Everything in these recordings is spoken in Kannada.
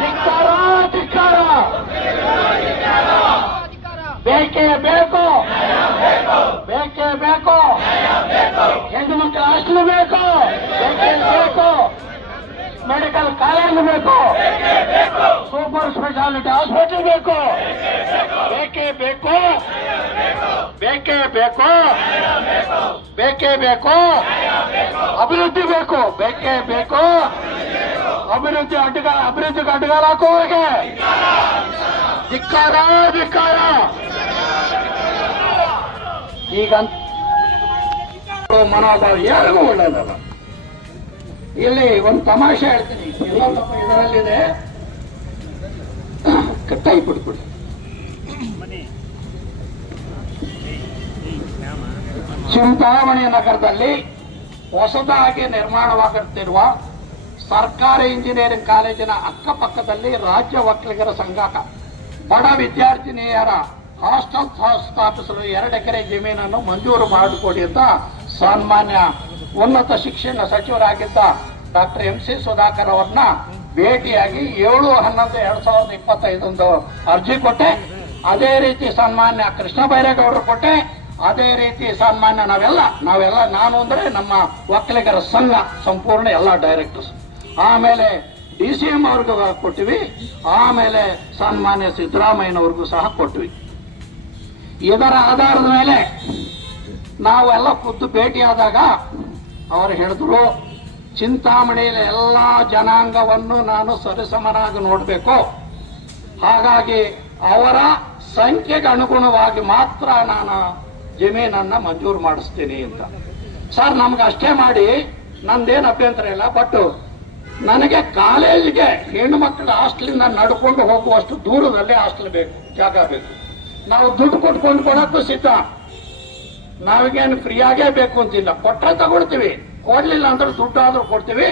ಧಿಕ್ಕಾರ ಧಿಕ್ಕಾರ ಬೇಕೇ ಬೇಕು ಬೇಕೇ ಬೇಕು ಹೆಣ್ಣು ಮಕ್ಕಳ ಹಾಸ್ಟೆಲ್ ಬೇಕು ಬೇಕೇ ಬೇಕು ಮೆಡಿಕಲ್ ಕಾಲೇಜ್ ಬೇಕು ಸೂಪರ್ ಸ್ಪೆಷಾಲಿಟಿ ಹಾಸ್ಪಿಟಲ್ ಬೇಕು ಬೇಕೇ ಬೇಕು ಬೇಕೇ ಬೇಕು ಬೇಕೇ ಬೇಕು ಅಭಿವೃದ್ಧಿ ಬೇಕು ಬೇಕೇ ಬೇಕು ಅಭಿವೃದ್ಧಿಗೆ ಅಡ್ಡಗಾಲ ಹಾಕುವವರಿಗೆ ಧಿಕ್ಕಾರ ಧಿಕ್ಕಾರ. ಈಗ ಮನೋಭಾವ ಯಾರಿಗೂ ಒಳ್ಳೆಯದಲ್ಲ. ಇಲ್ಲಿ ಒಂದು ತಮಾಷೆ ಹೇಳ್ತೀನಿ, ಎಲ್ಲ ಇದರಲ್ಲಿದೆ, ಕೈ ಬಿಟ್ಬಿಡಿ. ಚಿಂತಾಮಣಿ ನಗರದಲ್ಲಿ ಹೊಸದಾಗಿ ನಿರ್ಮಾಣವಾಗುತ್ತಿರುವ ಸರ್ಕಾರಿ ಇಂಜಿನಿಯರಿಂಗ್ ಕಾಲೇಜಿನ ಅಕ್ಕಪಕ್ಕದಲ್ಲಿ ರಾಜ್ಯ ಒಕ್ಕಲಿಗರ ಸಂಘ ಬಡ ವಿದ್ಯಾರ್ಥಿನಿಯರ ಹಾಸ್ಟೆಲ್ ಸ್ಥಾಪಿಸಲು 2 ಎಕರೆ ಜಮೀನನ್ನು ಮಂಜೂರು ಮಾಡಿಕೊಡಿ ಅಂತ ಸನ್ಮಾನ್ಯ ಉನ್ನತ ಶಿಕ್ಷಣ ಸಚಿವರಾಗಿದ್ದ ಡಾಕ್ಟರ್ MC ಸುಧಾಕರ್ ಅವರನ್ನ ಭೇಟಿಯಾಗಿ 7/11/2025 ಅರ್ಜಿ ಕೊಟ್ಟೆ. ಅದೇ ರೀತಿ ಸನ್ಮಾನ್ಯ ಕೃಷ್ಣ ಬೈರೇಗೌಡರು ಕೊಟ್ಟೆ. ಅದೇ ರೀತಿ ಸನ್ಮಾನ್ಯ ನಾವೆಲ್ಲ ನಾನು ಅಂದ್ರೆ ನಮ್ಮ ಒಕ್ಕಲಿಗರ ಸಂಘ ಸಂಪೂರ್ಣ ಎಲ್ಲ ಡೈರೆಕ್ಟರ್ಸ್, ಆಮೇಲೆ DCM ಅವ್ರಿಗೂ ಕೊಟ್ಟಿವಿ, ಆಮೇಲೆ ಸನ್ಮಾನ್ಯ ಸಿದ್ದರಾಮಯ್ಯನವ್ರಿಗೂ ಸಹ ಕೊಟ್ಟಿವಿ. ಇದರ ಆಧಾರದ ಮೇಲೆ ನಾವೆಲ್ಲ ಖುದ್ದು ಭೇಟಿಯಾದಾಗ ಅವರು ಹೇಳಿದ್ರು, ಚಿಂತಾಮಣಿಯಲ್ಲಿ ಎಲ್ಲ ಜನಾಂಗವನ್ನು ನಾನು ಸರಿಸಮನಾಗಿ ನೋಡಬೇಕು, ಹಾಗಾಗಿ ಅವರ ಸಂಖ್ಯೆಗೆ ಅನುಗುಣವಾಗಿ ಮಾತ್ರ ನಾನು ಜಮೀನನ್ನ ಮಂಜೂರು ಮಾಡಿಸ್ತೀನಿ ಅಂತ. ಸರ್ ನಮ್ಗೆ ಅಷ್ಟೇ ಮಾಡಿ ನಂದೇನು ಅಭ್ಯಂತರ ಇಲ್ಲ, ಬಟ್ ನನಗೆ ಕಾಲೇಜಿಗೆ ಹೆಣ್ಣು ಮಕ್ಕಳ ಹಾಸ್ಟೆಲಿಂದ ನಡ್ಕೊಂಡು ಹೋಗುವಷ್ಟು ದೂರದಲ್ಲಿ ಹಾಸ್ಟೆಲ್ ಬೇಕು, ಜಾಗ ಬೇಕು. ನಾವು ದುಡ್ಡು ಕೊಟ್ಕೊಂಡು ಕೊಡಕ್ಕೂ ಸಿದ್ಧ, ನಾವಿಗೇನು ಫ್ರೀಯಾಗೇ ಬೇಕು ಅಂತಿಲ್ಲ, ಕೊಟ್ಟರೆ ತಗೊಳ್ತೀವಿ, ಕೊಡ್ಲಿಲ್ಲ ಅಂದ್ರೆ ದುಡ್ಡು ಆದ್ರೂ ಕೊಡ್ತೀವಿ.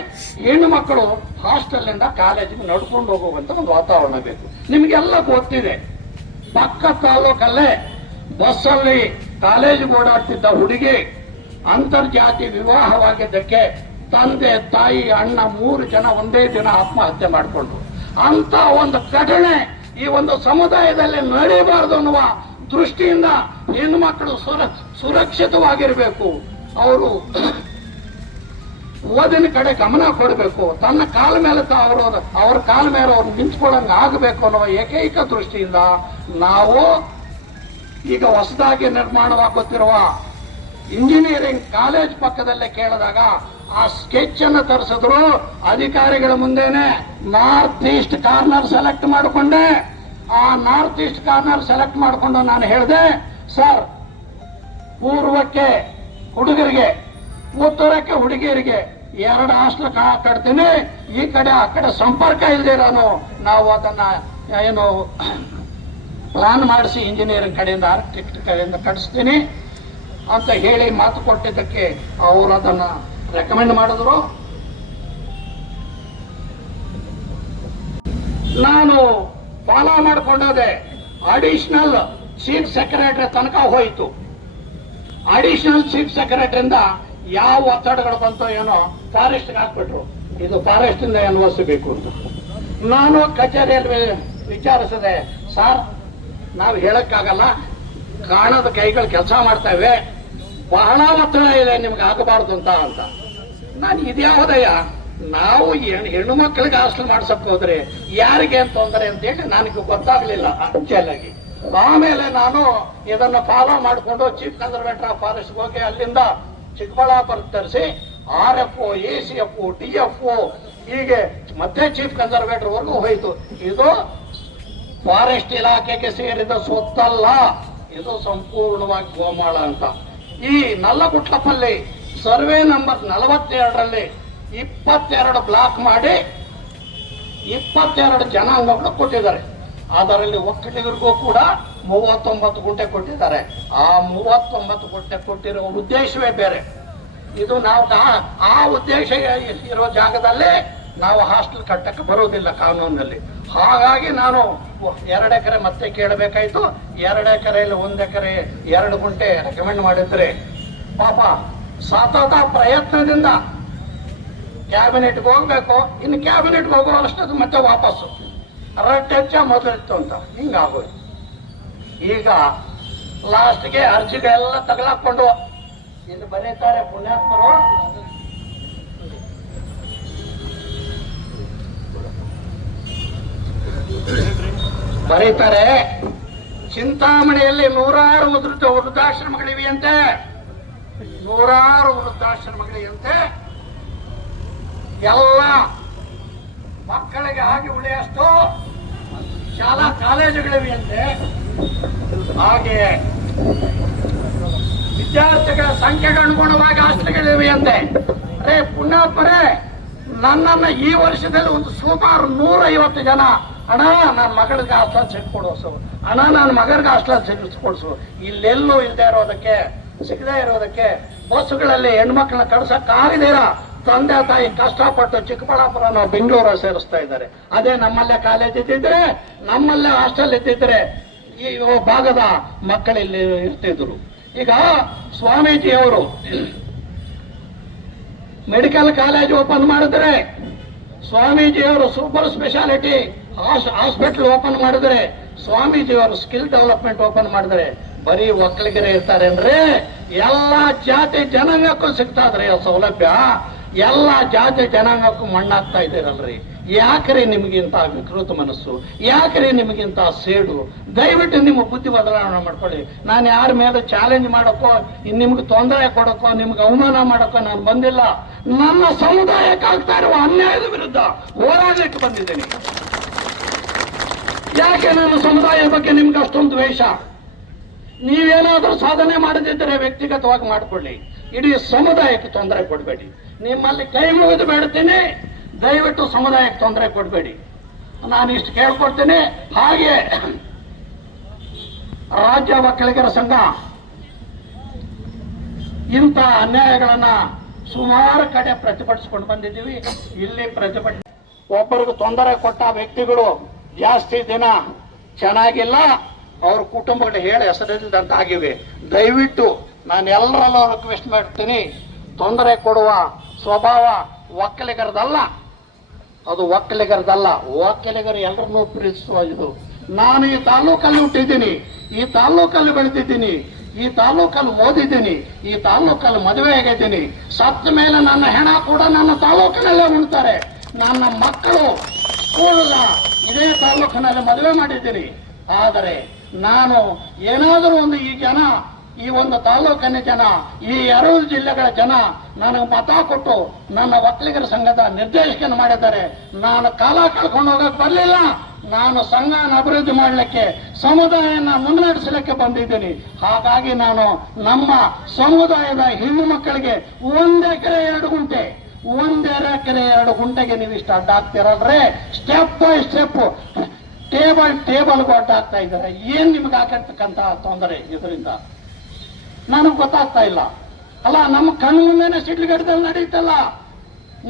ಹೆಣ್ಣು ಮಕ್ಕಳು ಹಾಸ್ಟೆಲ್ನಿಂದ ಕಾಲೇಜಿಗೆ ನಡ್ಕೊಂಡು ಹೋಗುವಂತ ಒಂದು ವಾತಾವರಣ ಬೇಕು. ನಿಮ್ಗೆಲ್ಲ ಗೊತ್ತಿದೆ, ಪಕ್ಕ ತಾಲೂಕಲ್ಲೇ ಬಸ್ಸಲ್ಲಿ ಕಾಲೇಜಿಗೆ ಓಡಾಡ್ತಿದ್ದ ಹುಡುಗಿ ಅಂತರ್ಜಾತಿ ವಿವಾಹವಾಗಿದ್ದಕ್ಕೆ ತಂದೆ ತಾಯಿ ಅಣ್ಣ 3 ಜನ ಒಂದೇ ದಿನ ಆತ್ಮಹತ್ಯೆ ಮಾಡಿಕೊಂಡ್ರು. ಅಂತ ಒಂದು ಘಟನೆ ಈ ಒಂದು ಸಮುದಾಯದಲ್ಲಿ ನಡೆಯಬಾರದು ಅನ್ನುವ ದೃಷ್ಟಿಯಿಂದ ಹೆಣ್ಣು ಮಕ್ಕಳು ಸುರಕ್ಷಿತವಾಗಿರಬೇಕು, ಅವರು ಓದಿನ ಕಡೆ ಗಮನ ಕೊಡಬೇಕು, ತನ್ನ ಕಾಲ ಮೇಲೆ ಅವ್ರ ಕಾಲ ಮೇಲೆ ಅವ್ರು ನಿಂತ್ಕೊಳ್ಳಂಗೆ ಆಗಬೇಕು ಅನ್ನುವ ಏಕೈಕ ದೃಷ್ಟಿಯಿಂದ ನಾವು ಈಗ ಹೊಸದಾಗಿ ನಿರ್ಮಾಣವಾಗುತ್ತಿರುವ ಇಂಜಿನಿಯರಿಂಗ್ ಕಾಲೇಜ್ ಪಕ್ಕದಲ್ಲೇ ಕೇಳಿದಾಗ ಆ ಸ್ಕೆಚ್ ಅನ್ನು ತರಿಸಿದ್ರು. ಅಧಿಕಾರಿಗಳ ಮುಂದೆನೆ ನಾರ್ತ್ ಈಸ್ಟ್ ಕಾರ್ನರ್ ಸೆಲೆಕ್ಟ್ ಮಾಡಿಕೊಂಡೆ. ಆ ನಾರ್ತ್ ಈಸ್ಟ್ ಕಾರ್ನರ್ ಸೆಲೆಕ್ಟ್ ಮಾಡಿಕೊಂಡು ನಾನು ಹೇಳಿದೆ, ಸರ್ ಪೂರ್ವಕ್ಕೆ ಹುಡುಗರಿಗೆ, ಉತ್ತರಕ್ಕೆ ಹುಡುಗಿಯರಿಗೆ 2 ಹಾಸ್ಟೆಲ್ ಕಟ್ತೀನಿ, ಈ ಕಡೆ ಆ ಕಡೆ ಸಂಪರ್ಕ ಇಲ್ದಿರೋನು ನಾವು ಅದನ್ನ ಏನು ಪ್ಲಾನ್ ಮಾಡಿಸಿ ಇಂಜಿನಿಯರಿಂಗ್ ಕಡೆಯಿಂದ ಆರ್ಕಿಟೆಕ್ಟ್ ಕಡೆಯಿಂದ ಕಟ್ಟಿಸ್ತೀನಿ ಅಂತ ಹೇಳಿ ಮಾತು ಕೊಟ್ಟಿದ್ದಕ್ಕೆ ಅವರು ಅದನ್ನ ರೆಕಮೆಂಡ್ ಮಾಡಿದ್ರು. ನಾನು ಫಾಲೋ ಮಾಡಿಕೊಂಡೋದೆ. ಅಡಿಷನಲ್ ಚೀಫ್ ಸೆಕ್ರೆಟರಿ ತನಕ ಹೋಯಿತು. ಅಡಿಷನಲ್ ಚೀಫ್ ಸೆಕ್ರೆಟರಿಯಿಂದ ಯಾವ ಒತ್ತಡಗಳು ಬಂತೋ ಏನೋ ಫಾರೆಸ್ಟ್ಗೆ ಹಾಕ್ಬಿಟ್ರು, ಇದು ಫಾರೆಸ್ಟ್ ಇಂದ ಅನ್ವಯಿಸಬೇಕು ಅಂತ. ನಾನು ಕಚೇರಿಯಲ್ಲಿ ವಿಚಾರಿಸಿದೆ, ಸರ್ ನಾವು ಹೇಳಕ್ಕಾಗಲ್ಲ, ಕಾಣದ ಕೈಗಳು ಕೆಲಸ ಮಾಡ್ತೇವೆ, ಬಹಳ ಒತ್ತಡ ಇದೆ, ನಿಮ್ಗೆ ಆಗಬಾರ್ದು ಅಂತ. ನಾನು ಇದ್ಯಾವುದಯ್ಯ, ನಾವು ಹೆಣ್ಣು ಮಕ್ಕಳಿಗೆ ಹಾಸ್ಟೆಲ್ ಮಾಡ್ಸಕ್ ಹೋದ್ರೆ ಯಾರಿಗೆ ತೊಂದರೆ ಅಂತೇಳಿ ನನಗೆ ಗೊತ್ತಾಗ್ಲಿಲ್ಲ ಆಕ್ಚುಲಾಗಿ. ಆಮೇಲೆ ನಾನು ಇದನ್ನ ಫಾಲೋ ಮಾಡಿಕೊಂಡು ಚೀಫ್ ಕನ್ಸರ್ವೇಟರ್ ಆಫ್ ಫಾರೆಸ್ಟ್ ಹೋಗಿ ಅಲ್ಲಿಂದ ಚಿಕ್ಕಬಳ್ಳಾಪುರ ತರಿಸಿ RFO, ACFO, DFO ಹೀಗೆ ಮತ್ತೆ ಚೀಫ್ ಕನ್ಸರ್ವೇಟರ್ ವರ್ಗೂ ಹೋಯಿತು. ಇದು ಫಾರೆಸ್ಟ್ ಇಲಾಖೆಗೆ ಸೇರಿದ ಸ್ವತ್ತಲ್ಲ, ಇದು ಸಂಪೂರ್ಣವಾಗಿ ಗೋಮಾಳ ಅಂತ. ಈ ನಲ್ಲಗುಟ್ಲಪಲ್ಲಿ ಸರ್ವೆ ನಂಬರ್ 42ರಲ್ಲಿ 22 ಬ್ಲಾಕ್ ಮಾಡಿ 22 ಜನಾಂಗಗಳು ಕೊಟ್ಟಿದ್ದಾರೆ. ಅದರಲ್ಲಿ ಒಕ್ಕಲಿಗರಿಗೂ ಕೂಡ 39 ಗುಂಟೆ ಕೊಟ್ಟಿದ್ದಾರೆ. ಆ 39 ಗುಂಟೆ ಕೊಟ್ಟಿರೋ ಉದ್ದೇಶವೇ ಬೇರೆ. ಇದು ನಾವು ಆ ಉದ್ದೇಶ ಇರೋ ಜಾಗದಲ್ಲಿ ನಾವು ಹಾಸ್ಟೆಲ್ ಕಟ್ಟಕ್ಕೆ ಬರೋದಿಲ್ಲ ಕಾನೂನಲ್ಲಿ. ಹಾಗಾಗಿ ನಾನು 2 ಎಕರೆ ಮತ್ತೆ ಕೇಳಬೇಕಾಯ್ತು. 2 ಎಕರೆಯಲ್ಲಿ 1 ಎಕರೆ 2 ಗುಂಟೆ ರೆಕಮೆಂಡ್ ಮಾಡಿದ್ರೆ ಪಾಪ ಸತತ ಪ್ರಯತ್ನದಿಂದ ಕ್ಯಾಬಿನೆಟ್ಗೆ ಹೋಗ್ಬೇಕು, ಇನ್ನು ಕ್ಯಾಬಿನೆಟ್ಗೆ ಹೋಗೋ ಅಷ್ಟೊತ್ತು ಮತ್ತೆ ವಾಪಸ್ಸು ರಟ್ಟೆಚ್ಚ ಮೊದಲಿತ್ತು ಅಂತ ಹಿಂಗಾಗೋದು. ಈಗ ಲಾಸ್ಟ್ಗೆ ಅರ್ಜಿಗಳೆಲ್ಲ ತಗಲಾಕೊಂಡು ಇಲ್ಲಿ ಬರೀತಾರೆ ಪುಣ್ಯಾತ್ಮರು, ಬರೀತಾರೆ ಚಿಂತಾಮಣಿಯಲ್ಲಿ ನೂರಾರು ವೃದ್ಧಾಶ್ರಮಗಳಿವೆಯಂತೆ, ನೂರಾರು ವೃದ್ಧಾಶ್ರಮಗಳಿವೆಯಂತೆ. ಎಲ್ಲ ಮಕ್ಕಳಿಗೆ ಆಗಿ ಉಳಿಯಷ್ಟು ಶಾಲಾ ಕಾಲೇಜುಗಳಿವೆಯಂತೆ. ಹಾಗೆ ವಿದ್ಯಾರ್ಥಿಗಳ ಸಂಖ್ಯೆಗೆ ಅನುಗುಣವಾಗಿ ಹಾಸ್ಟೆಲ್ಗಳಿವೆಯಂತೆ. ಅರೇ ಪುಣ್ಯಾತ್ಮರೇ, ನನ್ನನ್ನ ಈ ವರ್ಷದಲ್ಲಿ ಒಂದು ಸುಮಾರು 150 ಜನ ಅಣ್ಣ ನನ್ನ ಮಗಳಿಗೆ ಹಾಸ್ಟೆಲ್ ಸಿಕ್ಕೊಡಿಸು, ಅಣ್ಣ ನನ್ನ ಮಗನಿಗೆ ಹಾಸ್ಟೆಲ್ ಸಿಕ್ಕಿಸ್ಕೊಡ್ಸು, ಇಲ್ಲೆಲ್ಲೂ ಇಲ್ಲದೆ ಇರೋದಕ್ಕೆ, ಸಿಗದೆ ಇರೋದಕ್ಕೆ ಬಸ್ಸುಗಳಲ್ಲಿ ಹೆಣ್ಮಕ್ಳನ್ನ ಕಳ್ಸಕ್ಕಾಗದಿರ ತಂದೆ ತಾಯಿ ಕಷ್ಟಪಟ್ಟು ಚಿಕ್ಕಬಳ್ಳಾಪುರ ನಾವು ಬೆಂಗಳೂರು ಸೇರಿಸ್ತಾ ಇದ್ದಾರೆ. ಅದೇ ನಮ್ಮಲ್ಲೇ ಕಾಲೇಜ್ ಇದ್ದಿದ್ರೆ, ನಮ್ಮಲ್ಲೇ ಹಾಸ್ಟೆಲ್ ಇದ್ದಿದ್ರೆ ಈ ಭಾಗದ ಮಕ್ಕಳಿಲ್ಲಿ ಇರ್ತಿದ್ರು. ಈಗ ಸ್ವಾಮೀಜಿಯವರು ಮೆಡಿಕಲ್ ಕಾಲೇಜ್ ಓಪನ್ ಮಾಡಿದ್ರೆ, ಸ್ವಾಮೀಜಿಯವರು ಸೂಪರ್ ಸ್ಪೆಷಾಲಿಟಿ ಹಾಸ್ಪಿಟಲ್ ಓಪನ್ ಮಾಡಿದ್ರೆ, ಸ್ವಾಮೀಜಿಯವರು ಸ್ಕಿಲ್ ಡೆವಲಪ್ಮೆಂಟ್ ಓಪನ್ ಮಾಡಿದ್ರೆ ಬರೀ ಒಕ್ಕಲಿಗರೇ ಇರ್ತಾರೆ ಅಂದ್ರೆ ಎಲ್ಲಾ ಜಾತಿ ಜನಾಂಗಕ್ಕೂ ಸಿಗ್ತಾ ಇದ್ರಿ ಸೌಲಭ್ಯ. ಎಲ್ಲಾ ಜಾತಿ ಜನಾಂಗಕ್ಕೂ ಮಣ್ಣಾಗ್ತಾ ಇದ್ದೀರಲ್ರಿ. ಯಾಕ್ರಿ ನಿಮ್ಗಿಂತ ವಿಕೃತ ಮನಸ್ಸು, ಯಾಕ್ರಿ ನಿಮ್ಗಿಂತ ಸೇಡು? ದಯವಿಟ್ಟು ನಿಮ್ಮ ಬುದ್ಧಿ ಬದಲಾವಣೆ ಮಾಡ್ಕೊಳ್ಳಿ. ನಾನು ಯಾರ ಮೇಲೆ ಚಾಲೆಂಜ್ ಮಾಡೋಕ್ಕೋ, ನಿಮ್ಗೆ ತೊಂದರೆ ಕೊಡೋಕ್ಕೋ, ನಿಮ್ಗೆ ಅವಮಾನ ಮಾಡೋಕ್ಕೋ ನಾನು ಬಂದಿಲ್ಲ. ನನ್ನ ಸಮುದಾಯಕ್ಕೆ ಆಗ್ತಾ ಇರುವ ಅನ್ಯಾಯದ ವಿರುದ್ಧ ಹೋರಾಡಲಿಕ್ಕೆ ಬಂದಿದ್ದೀನಿ. ಯಾಕೆ ನನ್ನ ಸಮುದಾಯದ ಬಗ್ಗೆ ನಿಮ್ಗೆ ಅಷ್ಟೊಂದು ದ್ವೇಷ? ನೀವೇನಾದ್ರೂ ಸಾಧನೆ ಮಾಡದಿದ್ದರೆ ವ್ಯಕ್ತಿಗತವಾಗಿ ಮಾಡಿಕೊಳ್ಳಿ, ಇಡೀ ಸಮುದಾಯಕ್ಕೆ ತೊಂದರೆ ಕೊಡಬೇಡಿ. ನಿಮ್ಮಲ್ಲಿ ಕೈ ಮುಗಿದು ಬೇಡ್ತೀನಿ, ದಯವಿಟ್ಟು ಸಮುದಾಯಕ್ಕೆ ತೊಂದರೆ ಕೊಡಬೇಡಿ. ನಾನು ಇಷ್ಟು ಕೇಳ್ಕೊಡ್ತೀನಿ. ಹಾಗೆ ರಾಜ್ಯ ಒಕ್ಕಲಿಗರ ಸಂಘ ಇಂಥ ಅನ್ಯಾಯಗಳನ್ನ ಸುಮಾರು ಕಡೆ ಪ್ರತಿಭಟಿಸ್ಕೊಂಡು ಬಂದಿದ್ದೀವಿ. ಇಲ್ಲಿ ಪ್ರತಿಭಟನೆ ಒಬ್ಬರಿಗೆ ತೊಂದರೆ ಕೊಟ್ಟ ವ್ಯಕ್ತಿಗಳು ಜಾಸ್ತಿ ದಿನ ಚೆನ್ನಾಗಿಲ್ಲ, ಅವ್ರ ಕುಟುಂಬಗಳು ಹೇಳಿ ಹೆಸರಿಲ್ಲದಂತ ಆಗಿವೆ. ದಯವಿಟ್ಟು ನಾನು ಎಲ್ಲರಲ್ಲೂ ರಿಕ್ವೆಸ್ಟ್ ಮಾಡ್ತೀನಿ, ತೊಂದರೆ ಕೊಡುವ ಸ್ವಭಾವ ಒಕ್ಕಲಿಗರದಲ್ಲ, ಅದು ಒಕ್ಕಲಿಗರದಲ್ಲ. ಒಕ್ಕಲಿಗರು ಎಲ್ಲರನ್ನೂ ಪ್ರೀತಿಸುವ ಇದು. ನಾನು ಈ ತಾಲೂಕಲ್ಲಿ ಹುಟ್ಟಿದ್ದೀನಿ, ಈ ತಾಲೂಕಲ್ಲಿ ಬೆಳೆದಿದ್ದೀನಿ, ಈ ತಾಲೂಕಲ್ಲಿ ಓದಿದ್ದೀನಿ, ಈ ತಾಲೂಕಲ್ಲಿ ಮದುವೆ ಆಗಿದ್ದೀನಿ. ಸತ್ತ ಮೇಲೆ ನನ್ನ ಹೆಣ ಕೂಡ ನನ್ನ ತಾಲೂಕಿನಲ್ಲೇ ಉಣ್ತಾರೆ. ನನ್ನ ಮಕ್ಕಳು ಸ್ಕೂಲ್ ಇದೇ ತಾಲೂಕಿನಲ್ಲಿ ಮದುವೆ ಮಾಡಿದ್ದೀನಿ. ಆದರೆ ನಾನು ಏನಾದರೂ ಒಂದು ಈ ಜನ, ಈ ಒಂದು ತಾಲೂಕಿನ ಜನ, ಈ 2 ಜಿಲ್ಲೆಗಳ ಜನ ನನಗೆ ಮತ ಕೊಟ್ಟು ನನ್ನ ಒಕ್ಕಲಿಗರ ಸಂಘದ ನಿರ್ದೇಶಕನ ಮಾಡಿದ್ದಾರೆ. ನಾನು ಕಾಲ ಕಳ್ಕೊಂಡು ಹೋಗಕ್ಕೆ ಬರಲಿಲ್ಲ. ನಾನು ಸಂಘನ ಅಭಿವೃದ್ಧಿ ಮಾಡಲಿಕ್ಕೆ, ಸಮುದಾಯನ ಮುನ್ನಡೆಸಲಿಕ್ಕೆ ಬಂದಿದ್ದೀನಿ. ಹಾಗಾಗಿ ನಾನು ನಮ್ಮ ಸಮುದಾಯದ ಹೆಣ್ಣು ಮಕ್ಕಳಿಗೆ 1 ಎಕರೆ 2 ಗುಂಟೆ, 1 ಎಕರೆ 2 ಗುಂಟೆಗೆ ನೀವು ಇಷ್ಟ ಅಡ್ಡಾಗ್ತಿರಲ್ರೆ, ಸ್ಟೆಪ್ ಬೈ ಸ್ಟೆಪ್ ಟೇಬಲ್ ಅಡ್ಡಾಗ್ತಾ ಇದ್ದಾರೆ. ಏನ್ ನಿಮ್ಗೆ ಆಗಿರ್ತಕ್ಕಂತ ತೊಂದರೆ ಇದರಿಂದ ನನಗೆ ಗೊತ್ತಾಗ್ತಾ ಇಲ್ಲ. ಅಲ್ಲ, ನಮ್ಮ ಕಣ್ಣು ಮುಂದೆನೆ ಸಿಡ್ಲುಗಡದಲ್ಲಿ ನಡೀತಲ್ಲ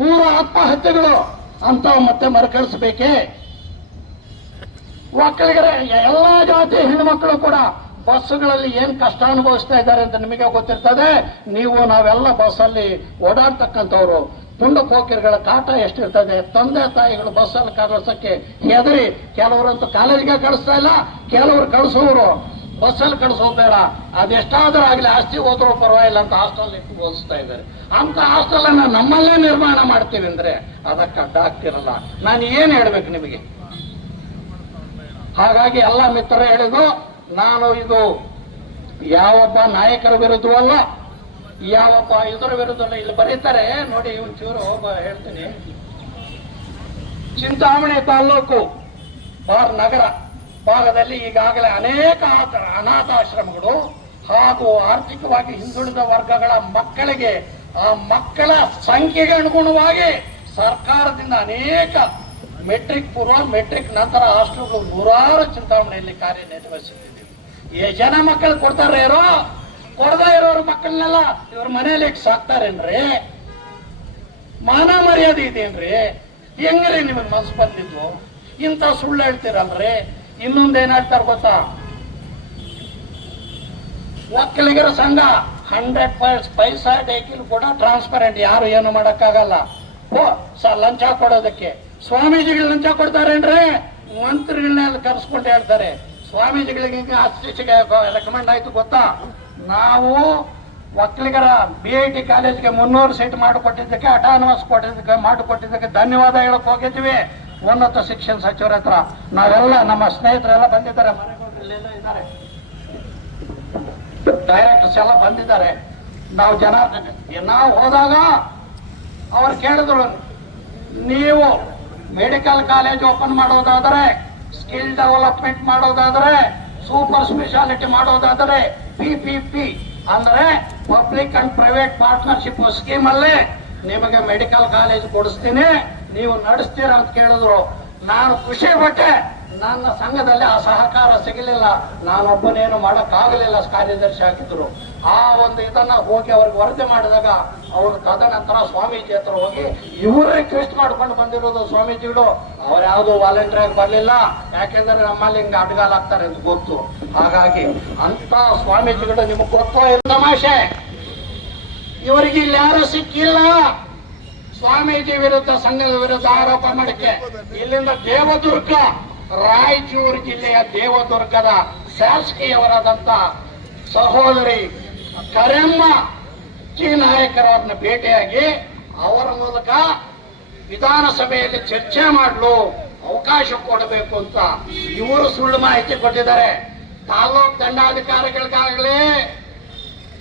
3 ಆತ್ಮಹತ್ಯೆಗಳು ಅಂತ ಮತ್ತೆ ಮರುಕಳಿಸಬೇಕೇ? ಒಕ್ಕಲಿಗರ ಎಲ್ಲಾ ಜಾತಿ ಹೆಣ್ಣುಮಕ್ಕಳು ಕೂಡ ಬಸ್ಸುಗಳಲ್ಲಿ ಏನ್ ಕಷ್ಟ ಅನುಭವಿಸ್ತಾ ಇದ್ದಾರೆ ಅಂತ ನಿಮಗೆ ಗೊತ್ತಿರ್ತದೆ. ನೀವು ನಾವೆಲ್ಲ ಬಸ್ಸಲ್ಲಿ ಓಡಾಡ್ತಕ್ಕಂಥವ್ರು, ಪುಂಡ ಪೋಕಿರ್ಗಳ ಕಾಟ ಎಷ್ಟಿರ್ತದೆ. ತಂದೆ ತಾಯಿಗಳು ಬಸ್ಸಲ್ಲಿ ಕಳಿಸಕ್ಕೆ ಹೆದರಿ ಕೆಲವರಂತೂ ಕಾಲೇಜ್ಗೆ ಕಳಿಸ್ತಾ ಇಲ್ಲ, ಕೆಲವರು ಕಳಿಸೋರು ಬಸ್ಸಲ್ಲಿ ಕಳಿಸೋದು ಬೇಡ, ಅದೆಷ್ಟಾದ್ರೂ ಆಗ್ಲಿ ಆಸ್ತಿ ಹೋದ್ರೂ ಪರವಾಗಿಲ್ಲ ಅಂತ ಹಾಸ್ಟೆಲ್ ಇಟ್ಟು ಓದಿಸ್ತಾ ಇದ್ದಾರೆ. ಅಂತ ಹಾಸ್ಟೆಲ್ ಅನ್ನ ನಮ್ಮಲ್ಲೇ ನಿರ್ಮಾಣ ಮಾಡ್ತೀವಿ ಅಂದ್ರೆ ಅದಕ್ಕೆ ಅಡ್ಡ ಆಗ್ತಿರಲ್ಲ. ನಾನು ಏನ್ ಹೇಳ್ಬೇಕು ನಿಮಗೆ? ಹಾಗಾಗಿ ಎಲ್ಲ ಮಿತ್ರರು ಹೇಳಿದ್ರು, ನಾನು ಇದು ಯಾವೊಬ್ಬ ನಾಯಕರ ವಿರುದ್ಧವಲ್ಲ, ಯಾವೊಬ್ಬ ಇದರ ವಿರುದ್ಧವಲ್ಲ. ಇಲ್ಲಿ ಬರೀತಾರೆ ನೋಡಿ, ಒಂಚೂರು ಹೇಳ್ತೀನಿ. ಚಿಂತಾಮಣಿ ತಾಲೂಕು ನಗರ ಭಾಗದಲ್ಲಿ ಈಗಾಗಲೇ ಅನೇಕ ಅನಾಥಾಶ್ರಮಗಳು ಹಾಗೂ ಆರ್ಥಿಕವಾಗಿ ಹಿಂದುಳಿದ ವರ್ಗಗಳ ಮಕ್ಕಳಿಗೆ, ಆ ಮಕ್ಕಳ ಸಂಖ್ಯೆಗೆ ಅನುಗುಣವಾಗಿ ಸರ್ಕಾರದಿಂದ ಅನೇಕ ಮೆಟ್ರಿಕ್ ಪೂರ್ವ, ಮೆಟ್ರಿಕ್ ನಂತರ ಹಾಸ್ಟೆಲ್ಗಳು 100 ಚಿಂತಾಮಣಿಯಲ್ಲಿ ಕಾರ್ಯನಿರ್ವಹಿಸುತ್ತಿದ್ದೀವಿ. ಜನ ಮಕ್ಕಳು ಕೊಡ್ತಾರೆ ಇರೋ, ಕೊಡದೇ ಇರೋರ ಮಕ್ಕಳನ್ನೆಲ್ಲ ಇವ್ರ ಮನೆಯಲ್ಲಿ ಸಾಕ್ತಾರೇನ್ರಿ? ಮಾನ ಮರ್ಯಾದೆ ಇದೆಯೇನ್ರಿ? ಹೆಂಗ್ರಿ ನಿಮಗೆ ಮನಸ್ಸು ಬಂದಿದ್ವು? ಇಂಥ ಸುಳ್ಳು ಹೇಳ್ತೀರಲ್ರಿ. ಇನ್ನೊಂದೇನ್ ಹೇಳ್ತಾರ ಗೊತ್ತಾ? ಒಕ್ಕಲಿಗರ ಸಂಘ 100 ಪೈಸಾ ಡೇಕಿಲ್ ಕೂಡ ಟ್ರಾನ್ಸ್ಪರೆಂಟ್, ಯಾರು ಏನು ಮಾಡಕ್ಕಾಗಲ್ಲ. ಲಂಚ ಕೊಡೋದಕ್ಕೆ. ಸ್ವಾಮೀಜಿಗಳು ಲಂಚ ಕೊಡ್ತಾರೇನ್ರಿ? ಮಂತ್ರಿಗಳನ್ನೆಲ್ಲ ಕರೆಸ್ಕೊಂಡು ಹೇಳ್ತಾರೆ. ಸ್ವಾಮೀಜಿಗಳಿಗೆ ಅಷ್ಟಿಗೆ ರೆಕಮೆಂಡ್ ಆಯ್ತು ಗೊತ್ತಾ? ನಾವು ಒಕ್ಕಲಿಗರ BIT ಕಾಲೇಜ್ಗೆ 300 ಸೀಟ್ ಮಾಡಿಕೊಟ್ಟಿದ್ದಕ್ಕೆ, ಅಟಾನಮಸ್ ಮಾಡಿಕೊಟ್ಟಿದ್ದಕ್ಕೆ ಧನ್ಯವಾದ ಹೇಳಕ್ ಹೋಗಿದ್ವಿ ಉನ್ನತ ಶಿಕ್ಷಣ ಸಚಿವರ ಹತ್ರ. ನಾವೆಲ್ಲ ನಮ್ಮ ಸ್ನೇಹಿತರೆಲ್ಲ ಬಂದಿದ್ದಾರೆ, ಮನೆಗಳೆಲ್ಲ ಇದ್ದಾರೆ, ಡೈರೆಕ್ಟರ್ಸ್ ಎಲ್ಲ ಬಂದಿದ್ದಾರೆ. ನಾವು ಹೋದಾಗ ಅವ್ರು ಕೇಳಿದ್ರು, ನೀವು ಮೆಡಿಕಲ್ ಕಾಲೇಜ್ ಓಪನ್ ಮಾಡೋದಾದ್ರೆ, ಸ್ಕಿಲ್ ಡೆವಲಪ್ಮೆಂಟ್ ಮಾಡೋದಾದ್ರೆ, ಸೂಪರ್ ಸ್ಪೆಷಾಲಿಟಿ ಮಾಡೋದಾದ್ರೆ PPP ಅಂದ್ರೆ public and private partnership scheme ಅಲ್ಲೇ ನಿಮಗೆ ಮೆಡಿಕಲ್ ಕಾಲೇಜ್ ಕೊಡಿಸ್ತೀನಿ, ನೀವು ನಡೆಸ್ತೀರಾ ಅಂತ ಕೇಳಿದ್ರು. ನಾನು ಖುಷಿ ಪಟ್ಟೆ. ನನ್ನ ಸಂಘದಲ್ಲಿ ಆ ಸಹಕಾರ ಸಿಗಲಿಲ್ಲ, ನಾನೊಬ್ಬನೇನು ಮಾಡಕ್ಕಾಗಲಿಲ್ಲ, ಕಾರ್ಯದರ್ಶಿ ಹಾಕಿದ್ರು. ಆ ಒಂದು ಇದನ್ನ ಹೋಗಿ ಅವ್ರಿಗೆ ವರದಿ ಮಾಡಿದಾಗ ಅವರು ತದನಂತರ ಸ್ವಾಮೀಜಿ ಹತ್ರ ಹೋಗಿ ಇವರೇ ರಿಕ್ವೆಸ್ಟ್ ಮಾಡ್ಕೊಂಡು ಬಂದಿರೋದು ಸ್ವಾಮೀಜಿಗಳು. ಅವ್ರು ಯಾವುದು ವಾಲಂಟಿಯರ್ ಆಗಿ ಬರ್ಲಿಲ್ಲ, ಯಾಕೆಂದ್ರೆ ನಮ್ಮಲ್ಲಿ ಹಿಂಗೆ ಅಡ್ಗಾಲ ಆಗ್ತಾರೆ ಅಂತ ಗೊತ್ತು. ಹಾಗಾಗಿ ಅಂತ ಸ್ವಾಮೀಜಿಗಳು ನಿಮಗೆ ಗೊತ್ತೋ ಇಲ್ಲ ತಮಾಷೆ, ಇವರಿಗೆ ಇಲ್ಲಿ ಯಾರು ಸಿಕ್ಕಿಲ್ಲ. ಸ್ವಾಮೀಜಿ ವಿರುದ್ಧ, ಸಂಘದ ವಿರುದ್ಧ ಆರೋಪ ಮಾಡಕ್ಕೆ ಇಲ್ಲಿಂದ ದೇವದುರ್ಗ, ರಾಯಚೂರು ಜಿಲ್ಲೆಯ ದೇವದುರ್ಗದ ಶಾಸಕಿಯವರಾದಂತ ಸಹೋದರಿ ಕರೆಮ್ಮ ಜಿ ನಾಯಕರವ್ರನ್ನ ಭೇಟಿಯಾಗಿ ಅವರ ಮೂಲಕ ವಿಧಾನಸಭೆಯಲ್ಲಿ ಚರ್ಚೆ ಮಾಡಲು ಅವಕಾಶ ಕೊಡಬೇಕು ಅಂತ ಇವರು ಸುಳ್ಳು ಮಾಹಿತಿ ಕೊಟ್ಟಿದ್ದಾರೆ. ತಾಲೂಕ್ ದಂಡಾಧಿಕಾರಿಗಳಿಗಾಗಲಿ,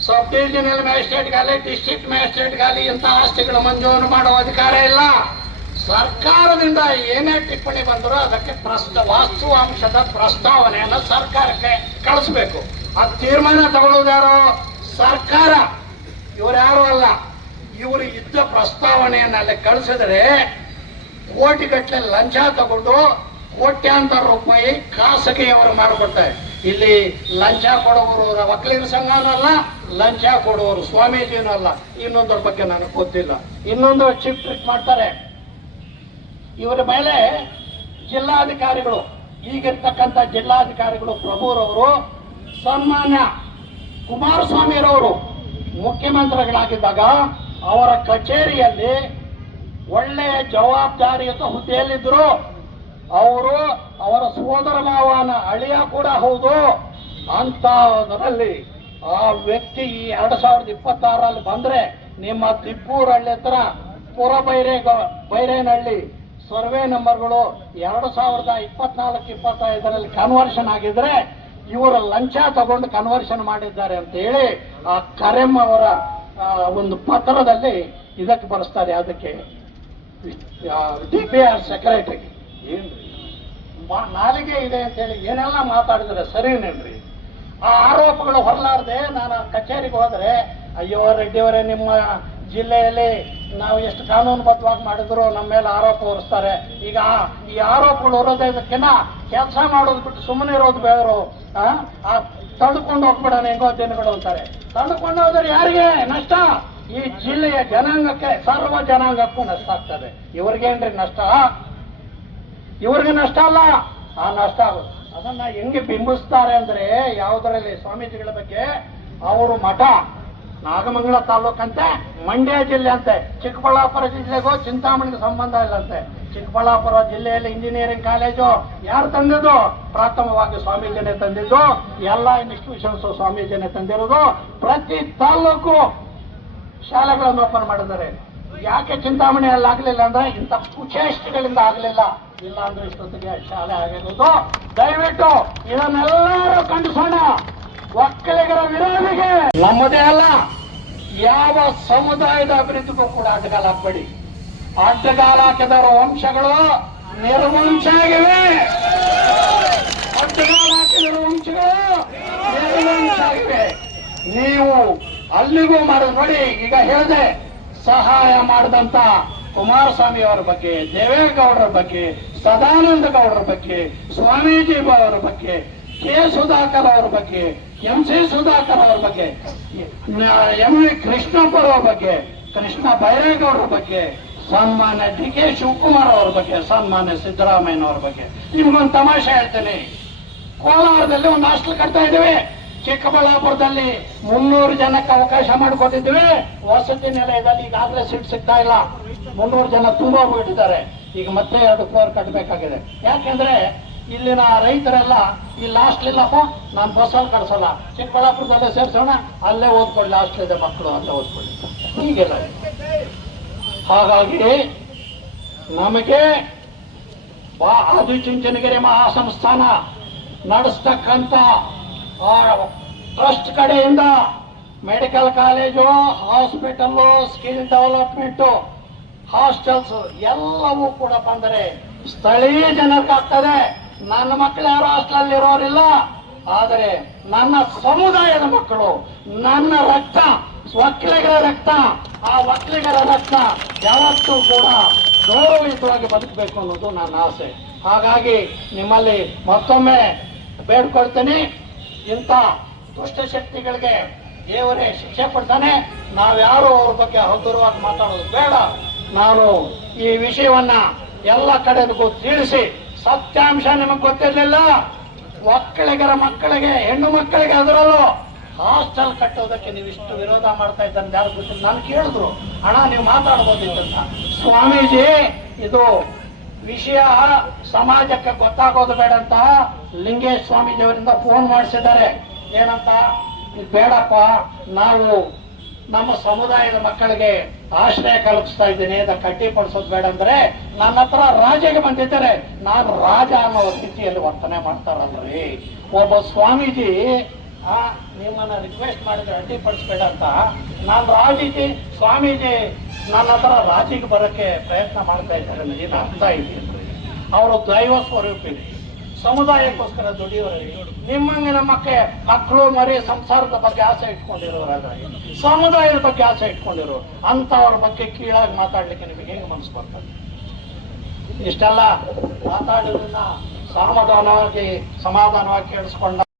ಸಬ್ ಡಿವಿಷನಲ್ ಮ್ಯಾಜಿಸ್ಟ್ರೇಟ್ಗಾಗಲಿ, ಡಿಸ್ಟ್ರಿಕ್ಟ್ ಮ್ಯಾಜಿಸ್ಟ್ರೇಟ್ಗಾಗಲಿ ಇಂಥ ಆಸ್ತಿಗಳ ಮಂಜೂರು ಮಾಡುವ ಅಧಿಕಾರ ಇಲ್ಲ. ಸರ್ಕಾರದಿಂದ ಏನೇ ಟಿಪ್ಪಣಿ ಬಂದರೂ ಅದಕ್ಕೆ ವಾಸ್ತವಾಂಶದ ಪ್ರಸ್ತಾವನೆಯನ್ನು ಸರ್ಕಾರಕ್ಕೆ ಕಳಿಸ್ಬೇಕು. ಆ ತೀರ್ಮಾನ ತಗೊಳ್ಳೋದ್ಯಾರೋ? ಸರ್ಕಾರ. ಇವರ್ಯಾರು ಅಲ್ಲ. ಇವರು ಇದ್ದ ಪ್ರಸ್ತಾವನೆಯನ್ನು ಅಲ್ಲಿ ಕಳಿಸಿದ್ರೆ ಕೋಟಿಗಟ್ಟಲೆ ಲಂಚ ತಗೊಂಡು ಕೋಟ್ಯಾಂತರ ರೂಪಾಯಿ ಖಾಸಗಿಯವರು ಮಾಡಿಕೊಡ್ತಾರೆ. ಇಲ್ಲಿ ಲಂಚ ಕೊಡುವವರು ಒಕ್ಕಲಿಗರ ಸಂಘನೂ ಅಲ್ಲ, ಲಂಚ ಕೊಡುವವರು ಸ್ವಾಮೀಜಿನೂ ಅಲ್ಲ. ಇನ್ನೊಂದರ ಬಗ್ಗೆ ನನಗೆ ಗೊತ್ತಿಲ್ಲ. ಇನ್ನೊಂದು ಚೀಫ್ ಟ್ರಿಕ್ ಮಾಡ್ತಾರೆ. ಇವರ ಮೇಲೆ ಜಿಲ್ಲಾಧಿಕಾರಿಗಳು, ಈಗಿರ್ತಕ್ಕಂಥ ಜಿಲ್ಲಾಧಿಕಾರಿಗಳು ಪ್ರಭುರವರು, ಸನ್ಮಾನ್ಯ ಕುಮಾರಸ್ವಾಮಿರವರು ಮುಖ್ಯಮಂತ್ರಿಗಳಾಗಿದ್ದಾಗ ಅವರ ಕಚೇರಿಯಲ್ಲಿ ಒಳ್ಳೆಯ ಜವಾಬ್ದಾರಿಯುತ ಹುದ್ದೆಯಲ್ಲಿದ್ದರು. ಅವರು ಅವರ ಸೋದರ ಮಾವನ ಅಳಿಯ ಕೂಡ ಹೌದು. ಅಂತದರಲ್ಲಿ ಆ ವ್ಯಕ್ತಿ ಈ 2026ರಲ್ಲಿ ಬಂದ್ರೆ ನಿಮ್ಮ ತಿಪ್ಪೂರಹಳ್ಳಿ ಹತ್ರ ಬೈರೇನಹಳ್ಳಿ ಸರ್ವೆ ನಂಬರ್ಗಳು 2024-25ರಲ್ಲಿ ಕನ್ವರ್ಷನ್ ಆಗಿದ್ರೆ ಇವರು ಲಂಚ ತಗೊಂಡು ಕನ್ವರ್ಷನ್ ಮಾಡಿದ್ದಾರೆ ಅಂತ ಹೇಳಿ ಆ ಕರೆಮ್ ಅವರ ಒಂದು ಪತ್ರದಲ್ಲಿ ಇದಕ್ಕೆ ಬರೆಸ್ತಾರೆ. ಅದಕ್ಕೆ DPR ಸೆಕ್ರೆಟರಿ ಏನ್ರಿ ನಾಲಿಗೆ ಇದೆ ಅಂತ ಹೇಳಿ ಏನೆಲ್ಲ ಮಾತಾಡಿದ್ರೆ ಸರಿನೇನ್ರಿ? ಆ ಆರೋಪಗಳು ಹೊರಲಾರದೆ ನಾನು ಕಚೇರಿಗೆ ಹೋದ್ರೆ, ಅಯ್ಯೋ ರೆಡ್ಡಿಯವರೇ, ನಿಮ್ಮ ಜಿಲ್ಲೆಯಲ್ಲಿ ನಾವು ಎಷ್ಟು ಕಾನೂನುಬದ್ಧವಾಗಿ ಮಾಡಿದ್ರು ನಮ್ಮ ಮೇಲೆ ಆರೋಪ ಹೊರಿಸ್ತಾರೆ. ಈಗ ಈ ಆರೋಪಗಳು ಹೊರೋದಕ್ಕಿಂತ ಕೆಲಸ ಮಾಡೋದು ಬಿಟ್ಟು ಸುಮ್ಮನೆ ಇರೋದು ಬೇವರು. ತಳ್ಕೊಂಡು ಹೋಗ್ಬಿಡೋಣ ಹೆಂಗೋ ದಿನಗಳು ಅಂತಾರೆ. ತಳ್ಕೊಂಡು ಹೋದ್ರೆ ಯಾರಿಗೆ ನಷ್ಟ? ಈ ಜಿಲ್ಲೆಯ ಜನಾಂಗಕ್ಕೆ, ಸರ್ವ ಜನಾಂಗಕ್ಕೂ ನಷ್ಟ ಆಗ್ತದೆ. ಇವ್ರಿಗೇನ್ರಿ ನಷ್ಟ? ಇವ್ರಿಗೆ ನಷ್ಟ ಅಲ್ಲ, ಆ ನಷ್ಟ ಆಗೋದು. ಅದನ್ನ ಹೆಂಗೆ ಬಿಂಬಿಸ್ತಾರೆ ಅಂದ್ರೆ, ಯಾವುದರಲ್ಲಿ ಸ್ವಾಮೀಜಿಗಳ ಬಗ್ಗೆ ಅವರು ಮಠ ನಾಗಮಂಗಲ ತಾಲೂಕಂತೆ, ಮಂಡ್ಯ ಜಿಲ್ಲೆ ಅಂತೆ, ಚಿಕ್ಕಬಳ್ಳಾಪುರ ಜಿಲ್ಲೆಗೂ ಚಿಂತಾಮಣಿಗೆ ಸಂಬಂಧ ಇಲ್ಲಂತೆ. ಚಿಕ್ಕಬಳ್ಳಾಪುರ ಜಿಲ್ಲೆಯಲ್ಲಿ ಇಂಜಿನಿಯರಿಂಗ್ ಕಾಲೇಜು ಯಾರು ತಂದಿದ್ದು? ಪ್ರಾಥಮವಾಗಿ ಸ್ವಾಮೀಜಿನೇ ತಂದಿದ್ದು. ಎಲ್ಲ ಇನ್ಸ್ಟಿಟ್ಯೂಷನ್ಸ್ ಸ್ವಾಮೀಜಿನೇ ತಂದಿರೋದು. ಪ್ರತಿ ತಾಲೂಕು ಶಾಲೆಗಳನ್ನು ಓಪನ್ ಮಾಡಿದ್ದಾರೆ. ಯಾಕೆ ಚಿಂತಾಮಣಿಯಲ್ಲಿ ಆಗ್ಲಿಲ್ಲ ಅಂದ್ರೆ ಇಂಥ ಕುಚೇಷ್ಟಗಳಿಂದ ಆಗ್ಲಿಲ್ಲ. ಇಲ್ಲ ಅಂದ್ರೆ ಇಷ್ಟೊತ್ತಿಗೆ ಶಾಲೆ ಆಗಿರೋದು. ದಯವಿಟ್ಟು ಇದನ್ನೆಲ್ಲರೂ ಖಂಡಿಸೋಣ. ಒಕ್ಕಲಿಗರ ವಿರೋಧಿಗೆ ನಮ್ಮದೇ ಅಲ್ಲ, ಯಾವ ಸಮುದಾಯದ ಅಭಿವೃದ್ಧಿಗೂ ಕೂಡ ಅಡ್ಡಗಾಲ ಹಾಕಬೇಡಿ. ಅಡ್ಡಗಾಲ ಹಾಕಿದವರ ವಂಶಗಳು ನಿರ್ವಂಶ ಆಗಿವೆ. ಅಡ್ಡಗಾಲ ಹಾಕಿದವರ ವಂಶಗಳು ನಿರ್ವಂಶ ಆಗಿವೆ. ನೀವು ಅಲ್ಲಿಗೂ ಮಾಡೋದು ನೋಡಿ. ಈಗ ಹೇಳಿದೆ, ಸಹಾಯ ಮಾಡಿದಂತ ಕುಮಾರಸ್ವಾಮಿ ಅವರ ಬಗ್ಗೆ, ದೇವೇಗೌಡರ ಬಗ್ಗೆ, ಸದಾನಂದ ಗೌಡರ ಬಗ್ಗೆ, ಸ್ವಾಮೀಜಿ ಅವರ ಬಗ್ಗೆ, ಕೆ ಸುಧಾಕರ್ ಅವರ ಬಗ್ಗೆ, MC ಸುಧಾಕರ್ ಅವರ ಬಗ್ಗೆ, MV ಕೃಷ್ಣಪ್ಪ ಅವರ ಬಗ್ಗೆ, ಕೃಷ್ಣ ಬೈರೇಗೌಡರ ಬಗ್ಗೆ, ಸನ್ಮಾನ್ಯ DK ಶಿವಕುಮಾರ್ ಅವರ ಬಗ್ಗೆ, ಸನ್ಮಾನ್ಯ ಸಿದ್ದರಾಮಯ್ಯನವರ ಬಗ್ಗೆ. ನಿಮ್ಗೊಂದು ತಮಾಷೆ ಹೇಳ್ತೇನೆ. ಕೋಲಾರದಲ್ಲಿ ಒಂದು ಹಾಸ್ಟೆಲ್ ಕಟ್ತಾ ಇದ್ದೇವೆ. ಚಿಕ್ಕಬಳ್ಳಾಪುರದಲ್ಲಿ 300 ಜನಕ್ಕೆ ಅವಕಾಶ ಮಾಡಿಕೊಟ್ಟಿದ್ವಿ. ವಸತಿ ನಿಲಯದಲ್ಲಿ ಈಗಾಗಲೇ ಸೀಟ್ ಸಿಗ್ತಾ ಇಲ್ಲ. 300 ಜನ ತುಂಬ ಹೋಗ್ಬಿಟ್ಟಿದ್ದಾರೆ. ಈಗ ಮತ್ತೆ 2 ಫ್ಲೋರ್ ಕಟ್ಟಬೇಕಾಗಿದೆ. ಯಾಕೆಂದ್ರೆ ಇಲ್ಲಿನ ರೈತರೆಲ್ಲ ಇಲ್ಲಿ ಹಾಸ್ಟೆಲ್ ಇಲ್ಲಪ್ಪ, ನಾನು ಬಸ್ಸಲ್ಲಿ ಕಳ್ಸಲ್ಲ, ಚಿಕ್ಕಬಳ್ಳಾಪುರದಲ್ಲೇ ಸೇರಿಸೋಣ, ಅಲ್ಲೇ ಓದ್ಕೊಳ್ಳಿ, ಹಾಸ್ಟೆಲ್ ಇದೆ ಮಕ್ಕಳು ಅಲ್ಲೇ ಓದ್ಕೊಳ್ಳಿ, ಹೀಗೆಲ್ಲ. ಹಾಗಾಗಿ ನಮಗೆ ಆದಿಚುಂಚನಗಿರಿ ಮಹಾಸಂಸ್ಥಾನ ನಡೆಸ್ತಕ್ಕಂಥ ಟ್ರಸ್ಟ್ ಕಡೆಯಿಂದ medical college, hospital, skill development, hostels ಎಲ್ಲವೂ ಕೂಡ ಬಂದರೆ ಸ್ಥಳೀಯ ಜನಕ್ಕಾಗ್ತದೆ. ನನ್ನ ಮಕ್ಕಳು ಯಾರು ಹಾಸ್ಟೆಲ್ ಇರೋರಿಲ್ಲ, ಆದರೆ ನನ್ನ ಸಮುದಾಯದ ಮಕ್ಕಳು, ನನ್ನ ರಕ್ತ, ಒಕ್ಕಲಿಗರ ರಕ್ತ, ಆ ಒಕ್ಕಲಿಗರ ರಕ್ತ ಯಾವತ್ತೂ ಕೂಡ ಗೌರವಯುತವಾಗಿ ಬದುಕಬೇಕು ಅನ್ನೋದು ನನ್ನ ಆಸೆ. ಹಾಗಾಗಿ ನಿಮ್ಮಲ್ಲಿ ಮತ್ತೊಮ್ಮೆ ಬೇಡ್ಕೊಳ್ತೀನಿ, ಇಂಥ ದುಷ್ಟಶಕ್ತಿಗಳಿಗೆ ದೇವರೇ ಶಿಕ್ಷೆ ಕೊಡ್ತಾನೆ. ನಾವ್ಯಾರು ಅವ್ರ ಬಗ್ಗೆ ಹಗುರವಾಗಿ ಮಾತಾಡೋದು ಬೇಡ. ನಾನು ಈ ವಿಷಯವನ್ನ ಎಲ್ಲ ಕಡೆಗೂ ತಿಳಿಸಿ, ಸತ್ಯಾಂಶ ನಿಮಗೆ ಗೊತ್ತಿರಲಿಲ್ಲ, ಒಕ್ಕಲಿಗರ ಮಕ್ಕಳಿಗೆ, ಹೆಣ್ಣು ಮಕ್ಕಳಿಗೆ, ಅದರಲ್ಲೂ ಹಾಸ್ಟೆಲ್ ಕಟ್ಟೋದಕ್ಕೆ ನೀವು ಇಷ್ಟು ವಿರೋಧ ಮಾಡ್ತಾ ಇದ್ದಂತ ಯಾರು ಗೊತ್ತಿಲ್ಲ. ನಾನು ಕೇಳಿದ್ರು, ಅಣ್ಣ ನೀವು ಮಾತಾಡ್ಬೋದಿತ್ತಂತ. ಸ್ವಾಮೀಜಿ, ಇದು ವಿಷಯ ಸಮಾಜಕ್ಕೆ ಗೊತ್ತಾಗೋದು ಬೇಡ ಅಂತ ಲಿಂಗೇಶ್ ಸ್ವಾಮೀಜಿ ಅವರಿಂದ ಫೋನ್ ಮಾಡಿಸಿದ್ದಾರೆ. ಏನಂತ, ಬೇಡಪ್ಪ, ನಾವು ನಮ್ಮ ಸಮುದಾಯದ ಮಕ್ಕಳಿಗೆ ಆಶ್ರಯ ಕಲ್ಪಿಸ್ತಾ ಇದ್ದೀನಿ, ಅದಕ್ಕೆ ಅಡ್ಡಿಪಡಿಸೋದು ಬೇಡ ಅಂದ್ರೆ ನನ್ನ ಹತ್ರ ರಾಜಗೆ ಬಂದಿದ್ದಾರೆ. ನಾನು ರಾಜ ಅನ್ನೋ ರೀತಿಯಲ್ಲಿ ವರ್ತನೆ ಮಾಡ್ತಾರಲ್ರಿ. ಒಬ್ಬ ಸ್ವಾಮೀಜಿ ನಿಮ್ಮನ್ನ ರಿಕ್ವೆಸ್ಟ್ ಮಾಡಿದ್ರೆ ಅಡ್ಡಿಪಡಿಸ್ಬೇಡ ಅಂತ, ನಾನು ರಾಜಿಗೆ ಸ್ವಾಮೀಜಿ ನನ್ನ ಹತ್ರ ರಾಜಿಗೆ ಬರೋಕ್ಕೆ ಪ್ರಯತ್ನ ಮಾಡ್ತಾ ಇದ್ದಾರೆ. ಏನು ಅರ್ಥ ಇದೆಯಲ್ಲ, ಅವರು ದೈವ ಸ್ವರೂಪಿದೆ, ಸಮುದಾಯಕ್ಕೋಸ್ಕರ ದುಡಿಯೋರು. ನಿಮ್ಮಂಗೆ ಮಕ್ಕಳು ಮರಿ ಸಂಸಾರದ ಬಗ್ಗೆ ಆಸೆ ಇಟ್ಕೊಂಡಿರೋರಾದ್ರೆ, ಸಮುದಾಯದ ಬಗ್ಗೆ ಆಸೆ ಇಟ್ಕೊಂಡಿರೋ ಅಂತವ್ರ ಬಗ್ಗೆ ಕೀಳಾಗಿ ಮಾತಾಡ್ಲಿಕ್ಕೆ ನಿಮಗೆ ಹೆಂಗೆ ಮನಸ್ಸು ಬರ್ತದೆ? ಇಷ್ಟೆಲ್ಲ ಮಾತಾಡೋದನ್ನ ಸಮಾಧಾನವಾಗಿ ಕೇಳಿಸ್ಕೊಂಡ